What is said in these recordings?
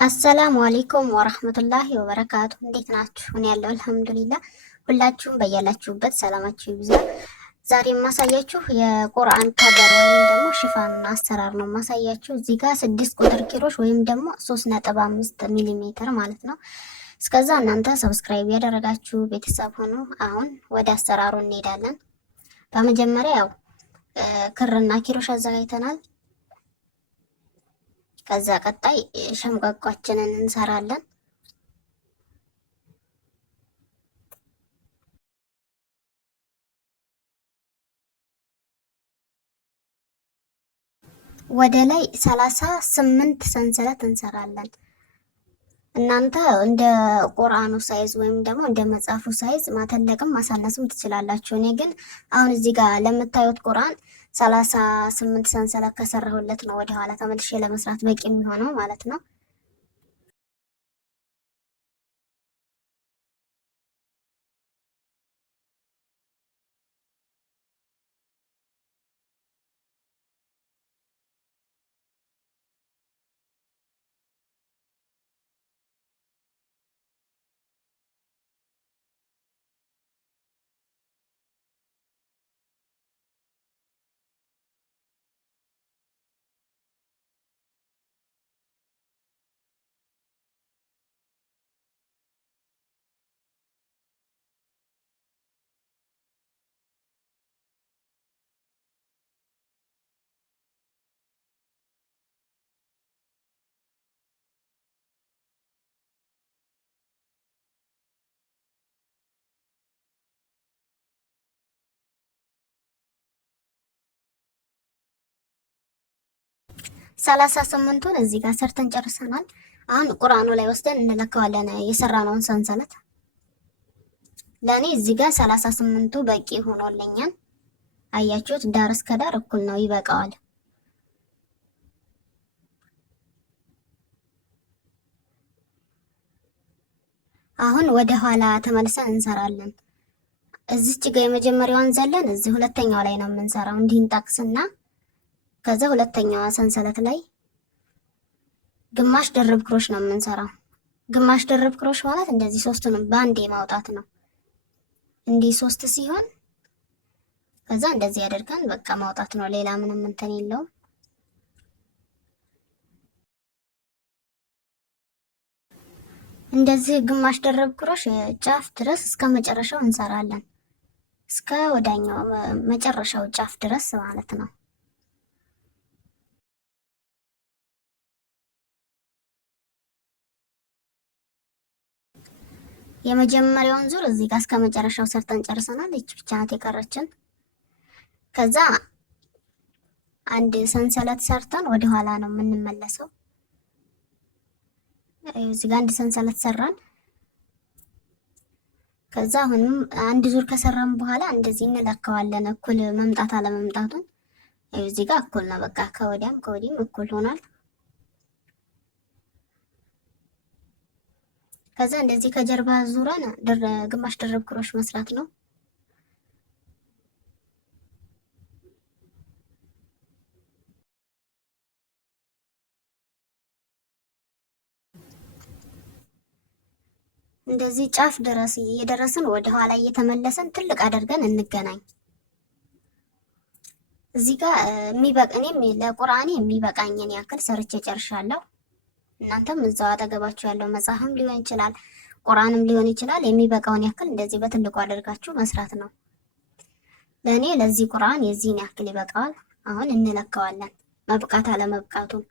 አሰላሙ አሌይኩም ወረህመቱላሂ ወበረካቱ። እንዴት ናችሁ? እኔ ያለው አልሐምዱሊላህ። ሁላችሁም በያላችሁበት ሰላማችሁ ይብዛ። ዛሬ የማሳያችሁ የቁርአን ከበር ወይም ደግሞ ሽፋን አሰራር ነው የማሳያችሁ። እዚህ ጋር 6 ቁጥር ኪሮሽ ወይም ደግሞ 3.5 ሚሊ ሜትር ማለት ነው። እስከዛ እናንተ ሰብስክራይብ ያደረጋችሁ ቤተሰብ ሆኖ አሁን ወደ አሰራሩ እንሄዳለን። በመጀመሪያ ያው ክርና ኪሮሽ አዘጋጅተናል። ከዛ ቀጣይ ሸምቀቋችንን እንሰራለን። ወደ ላይ 38 ሰንሰለት እንሰራለን። እናንተ እንደ ቁርአኑ ሳይዝ ወይም ደግሞ እንደ መጽሐፉ ሳይዝ ማተለቅም ማሳነስም ትችላላችሁ። እኔ ግን አሁን እዚህ ጋር ለምታዩት ቁርአን 38 ሰንሰለት ከሰራሁለት ነው ወደ ኋላ ተመልሼ ለመስራት በቂ የሚሆነው ማለት ነው። ሰላሳ ስምንቱን እዚህ ጋር ሰርተን ጨርሰናል። አሁን ቁርአኑ ላይ ወስደን እንለካዋለን የሰራነውን ሰንሰለት። ለእኔ እዚህ ጋር 38ቱ በቂ ሆኖልኛል። አያችሁት? ዳር እስከ ዳር እኩል ነው፣ ይበቃዋል። አሁን ወደ ኋላ ተመልሰን እንሰራለን። እዚች ጋር የመጀመሪያዋን ዘለን እዚህ ሁለተኛው ላይ ነው የምንሰራው። እንዲህ እንጠቅስና ከዛ ሁለተኛዋ ሰንሰለት ላይ ግማሽ ድርብ ክሮሽ ነው የምንሰራው። ግማሽ ድርብ ክሮሽ ማለት እንደዚህ ሶስቱንም በአንዴ ማውጣት ነው። እንዲህ 3 ሲሆን ከዛ እንደዚህ አድርገን በቃ ማውጣት ነው። ሌላ ምንም እንትን የለውም። እንደዚህ ግማሽ ድርብ ክሮሽ ጫፍ ድረስ እስከ መጨረሻው እንሰራለን። እስከ ወዳኛው መጨረሻው ጫፍ ድረስ ማለት ነው። የመጀመሪያውን ዙር እዚህ ጋር እስከ መጨረሻው ሰርተን ጨርሰናል። እቺ ብቻ ናት የቀረችን። ከዛ አንድ ሰንሰለት ሰርተን ወደ ኋላ ነው የምንመለሰው። እዚህ ጋር አንድ ሰንሰለት ሰራን። ከዛ አሁንም አንድ ዙር ከሰራን በኋላ እንደዚህ እንለካዋለን እኩል መምጣት አለመምጣቱን። እዚህ ጋር እኩል ነው፣ በቃ ከወዲያም ከወዲህም እኩል ሆኗል። ከዛ እንደዚህ ከጀርባ ዙረን ግማሽ ድርብ ክሮሽ መስራት ነው። እንደዚህ ጫፍ ድረስ እየደረስን ወደ ኋላ እየተመለሰን ትልቅ አድርገን እንገናኝ። እዚህ ጋር እኔም ለቁርአኔ የሚበቃኝን ያክል ሰርቼ ጨርሻለሁ። እናንተም እዛው አጠገባችሁ ያለው መጽሐፍም ሊሆን ይችላል፣ ቁርአንም ሊሆን ይችላል። የሚበቃውን ያክል እንደዚህ በትልቁ አድርጋችሁ መስራት ነው። ለእኔ ለዚህ ቁርአን የዚህን ያክል ይበቃዋል። አሁን እንለካዋለን መብቃት አለመብቃቱን።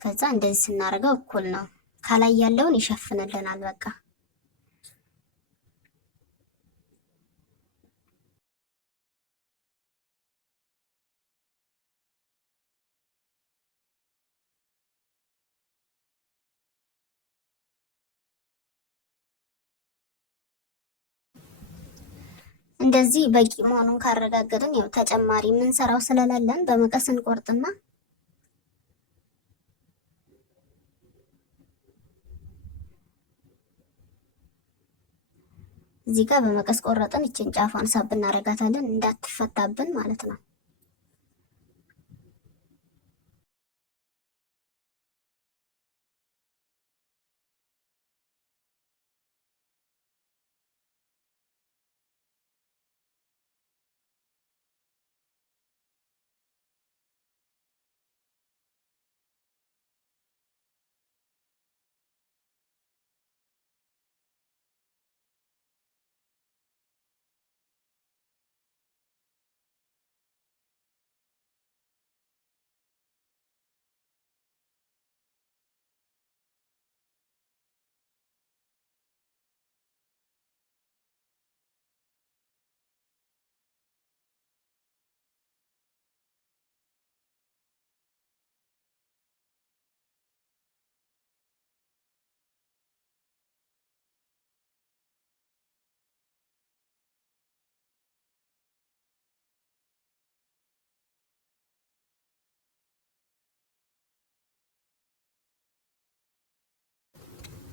ከዛ እንደዚህ ስናደርገው እኩል ነው፣ ከላይ ያለውን ይሸፍንልናል። በቃ እንደዚህ በቂ መሆኑን ካረጋገጥን ያው ተጨማሪ የምንሰራው ስለሌለን በመቀስ እንቆርጥና እዚህ ጋር በመቀስ ቆረጥን። እችን ጫፏን ሳብ እናረጋታለን እንዳትፈታብን ማለት ነው።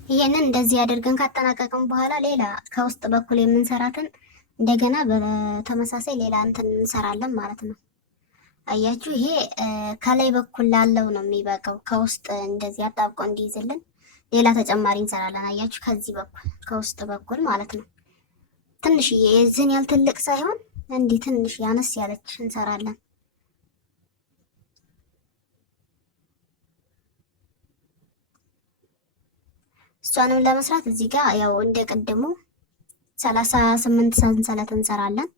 ይሄንን እንደዚህ አድርገን ካጠናቀቅን በኋላ ሌላ ከውስጥ በኩል የምንሰራትን እንደገና በተመሳሳይ ሌላ እንትን እንሰራለን ማለት ነው። አያችሁ፣ ይሄ ከላይ በኩል ላለው ነው የሚበቃው። ከውስጥ እንደዚህ አጣብቆ እንዲይዝልን ሌላ ተጨማሪ እንሰራለን። አያችሁ፣ ከዚህ በኩል ከውስጥ በኩል ማለት ነው። ትንሽዬ የዚህን ያህል ትልቅ ሳይሆን እንዲህ ትንሽ ያነስ ያለች እንሰራለን። እሷንም ለመስራት እዚህ ጋር ያው እንደ ቅድሙ 38 ሰንሰለት እንሰራለን።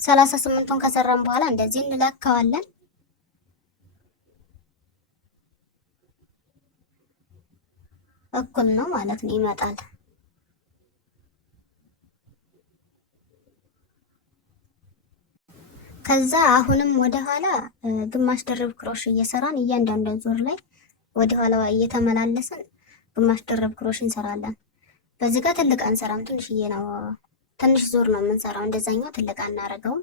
ሰላሳ ስምንቱን ከሰራን በኋላ እንደዚህ እንለካዋለን። እኩል ነው ማለት ነው፣ ይመጣል። ከዛ አሁንም ወደ ኋላ ግማሽ ድርብ ክሮሽ እየሰራን እያንዳንዱን ዙር ላይ ወደ ኋላ እየተመላለስን ግማሽ ድርብ ክሮሽ እንሰራለን። በዚህ ጋር ትልቅ አንሰራም፣ ትንሽዬ ነው፣ ትንሽ ዙር ነው የምንሰራው። እንደዛኛው ትልቅ አናረገውም።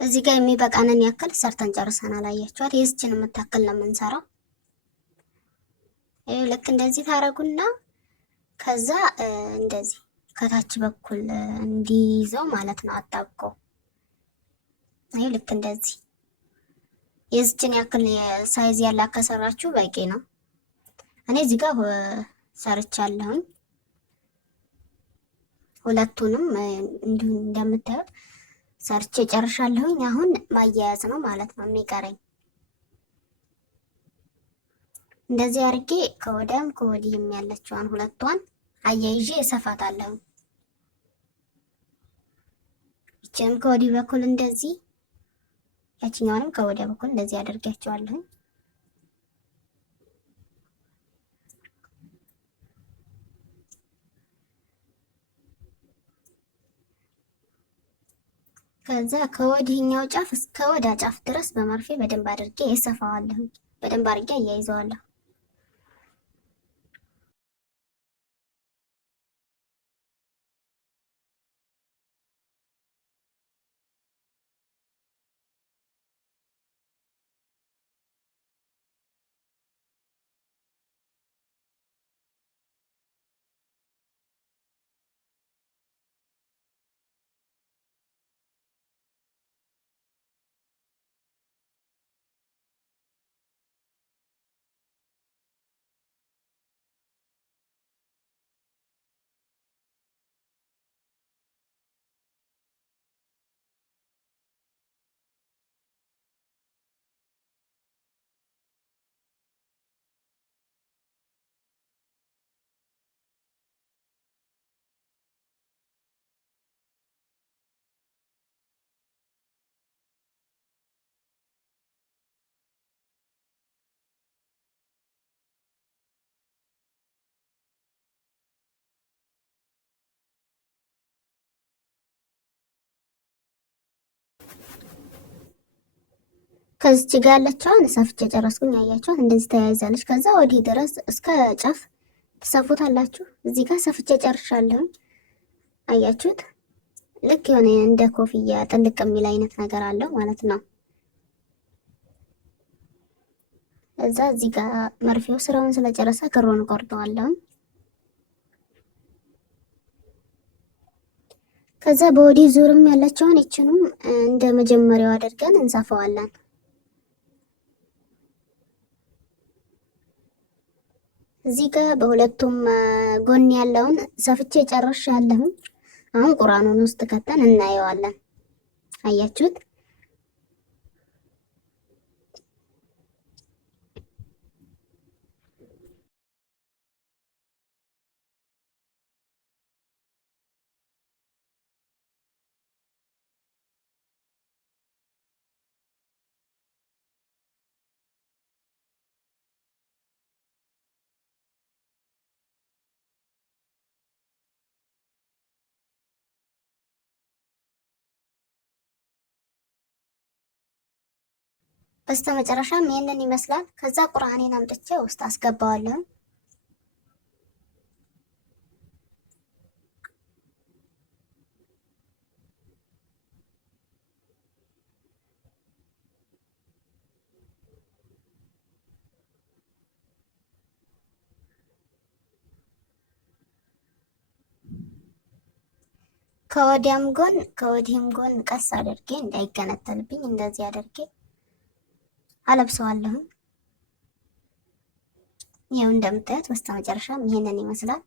እዚህ ጋር የሚበቃንን ያክል ሰርተን ጨርሰናል። አያችኋት? የዚችን የምታክል ነው የምንሰራው። ልክ እንደዚህ ታረጉና ከዛ እንደዚህ ከታች በኩል እንዲይዘው ማለት ነው አጣብቆ። ይሄ ልክ እንደዚህ የዚችን ያክል ሳይዝ ያላት ከሰራችሁ በቂ ነው። እኔ እዚህ ጋር ሰርቻለሁኝ ሁለቱንም እንዲሁ እንደምታዩት ሰርቼ ጨርሻለሁኝ። አሁን ማያያዝ ነው ማለት ነው የሚቀረኝ። እንደዚህ አድርጌ ከወዲያም ከወዲህም ያለችዋን ሁለቷን አያይዤ እሰፋታለሁ። ይችንም ከወዲህ በኩል እንደዚህ፣ ያችኛዋንም ከወዲያ በኩል እንደዚህ አድርጋቸዋለሁ። ከዛ ከወዲህኛው ጫፍ እስከ ወዳ ጫፍ ድረስ በመርፌ በደንብ አድርጌ እሰፋዋለሁ። በደንብ አድርጌ አያይዘዋለሁ። ከዚች ጋር ያለችውን ሰፍቼ ጨረስኩኝ። አያችኋት? እንደዚህ ተያይዛለች። ከዛ ወዲህ ድረስ እስከ ጫፍ ትሰፉታላችሁ። እዚህ ጋር ሰፍቼ ጨርሻለሁኝ። አያችሁት? ልክ የሆነ እንደ ኮፍያ ጥልቅ የሚል አይነት ነገር አለው ማለት ነው። እዛ እዚህ ጋር መርፌው ስራውን ስለጨረሰ ክሩን ቆርጠዋለሁ። ከዛ በወዲህ ዙርም ያለችውን ይችኑም እንደ መጀመሪያው አድርገን እንሰፋዋለን። እዚህ ጋር በሁለቱም ጎን ያለውን ሰፍቼ ጨርሻለሁ። አሁን ቁርአኑን ውስጥ ከተን እናየዋለን። አያችሁት? በስተ መጨረሻም ይህንን ይመስላል። ከዛ ቁርአኔን አምጥቼ ውስጥ አስገባዋለሁ። ከወዲያም ጎን ከወዲህም ጎን ቀስ አድርጌ እንዳይገነተልብኝ እንደዚህ አድርጌ አለብሰዋለሁ። ይኸው እንደምታዩት በስተ መጨረሻም ይሄንን ይመስላል።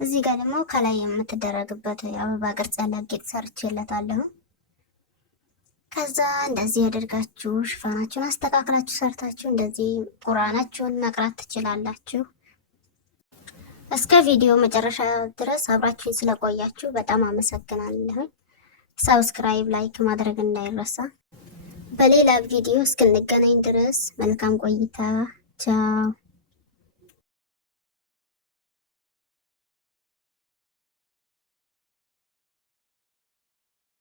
እዚህ ጋር ደግሞ ከላይ የምትደረግበት የአበባ ቅርጽ ያለ ጌጥ ሰርቼለታለሁ። ከዛ እንደዚህ ያደርጋችሁ ሽፋናችሁን አስተካክላችሁ ሰርታችሁ እንደዚህ ቁርአናችሁን መቅራት ትችላላችሁ። እስከ ቪዲዮ መጨረሻ ድረስ አብራችሁኝ ስለቆያችሁ በጣም አመሰግናለሁ። ሰብስክራይብ፣ ላይክ ማድረግ እንዳይረሳ። በሌላ ቪዲዮ እስክንገናኝ ድረስ መልካም ቆይታ። ቻው።